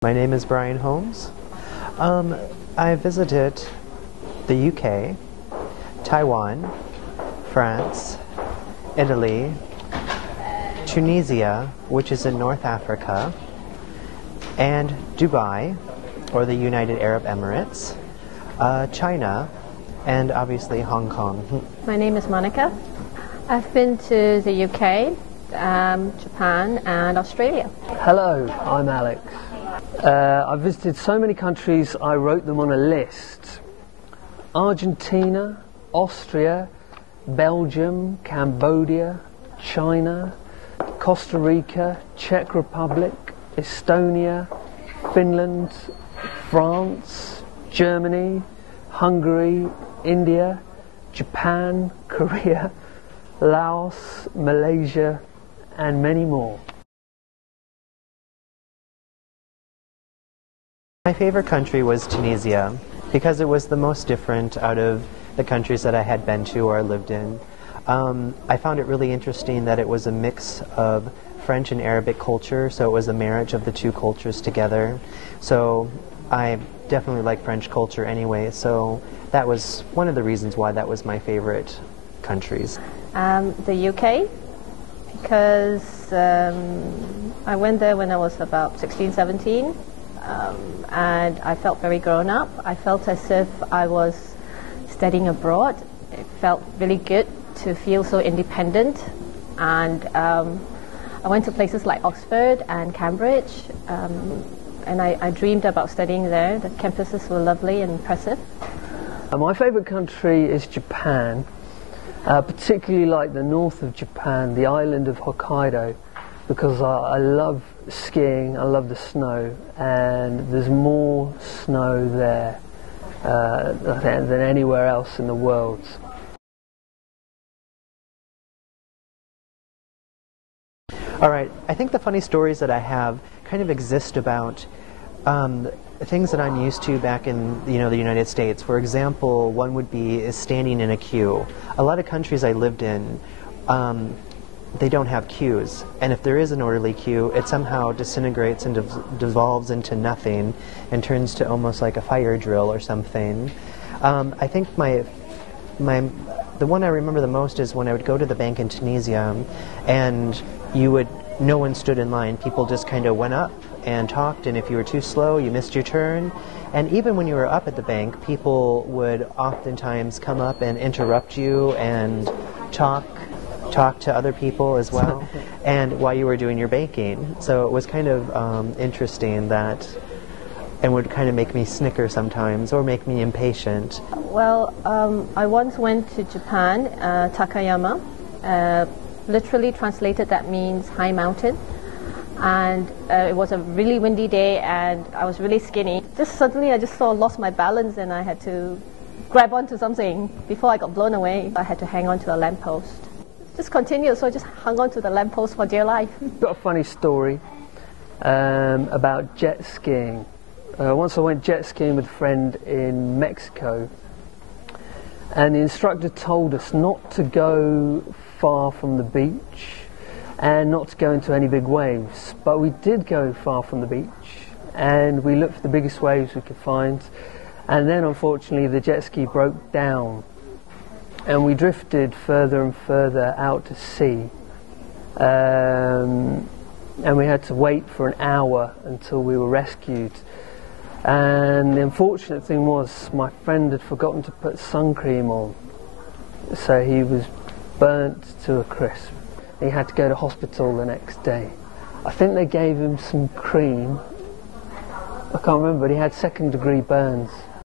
My name is Brian Holmes. I visited the UK, Taiwan, France, Italy, Tunisia, which is in North Africa, and Dubai, or the United Arab Emirates, China, and obviously Hong Kong. My name is Monica. I've been to the UK, Japan, and Australia. Hello, I'm Alex. I've visited so many countries I wrote them on a list. Argentina, Austria, Belgium, Cambodia, China, Costa Rica, Czech Republic, Estonia, Finland, France, Germany, Hungary, India, Japan, Korea, Laos, Malaysia, and many more. My favorite country was Tunisia because it was the most different out of the countries that I had been to or lived in. I found it really interesting that it was a mix of French and Arabic culture, so it was a marriage of the two cultures together. So I definitely like French culture anyway, so that was one of the reasons why that was my favorite countries. The UK, because I went there when I was about 16, 17. And I felt very grown up. I felt as if I was studying abroad. It felt really good to feel so independent. And I went to places like Oxford and Cambridge, and I dreamed about studying there. The campuses were lovely and impressive. My favourite country is Japan, particularly like the north of Japan, the island of Hokkaido, because I love skiing, I love the snow, and there's more snow there than anywhere else in the world. Alright, I think the funny stories that I have kind of exist about things that I'm used to back in the United States. For example, one would be standing in a queue. A lot of countries I lived in, they don't have queues, and if there is an orderly queue, it somehow disintegrates and devolves into nothing and turns to almost like a fire drill or something. I think the one I remember the most is when I would go to the bank in Tunisia, and no one stood in line. People just kind of went up and talked, and if you were too slow, you missed your turn. And even when you were up at the bank, people would oftentimes come up and interrupt you and talk to other people as well, and while you were doing your banking. So it was kind of interesting that, and would kind of make me snicker sometimes or make me impatient. Well, I once went to Japan, Takayama. Literally translated, that means high mountain. And it was a really windy day, and I was really skinny. Just suddenly I just lost my balance, and I had to grab onto something before I got blown away. I had to hang on to a lamppost. Just continued, so I just hung on to the lamppost for dear life. Got a funny story about jet skiing. Once I went jet skiing with a friend in Mexico, and the instructor told us not to go far from the beach and not to go into any big waves, but we did go far from the beach, and we looked for the biggest waves we could find, and then unfortunately the jet ski broke down, and we drifted further and further out to sea, and we had to wait for an hour until we were rescued. And the unfortunate thing was my friend had forgotten to put sun cream on, so he was burnt to a crisp. He had to go to hospital the next day. I think they gave him some cream, I can't remember, but he had second-degree burns.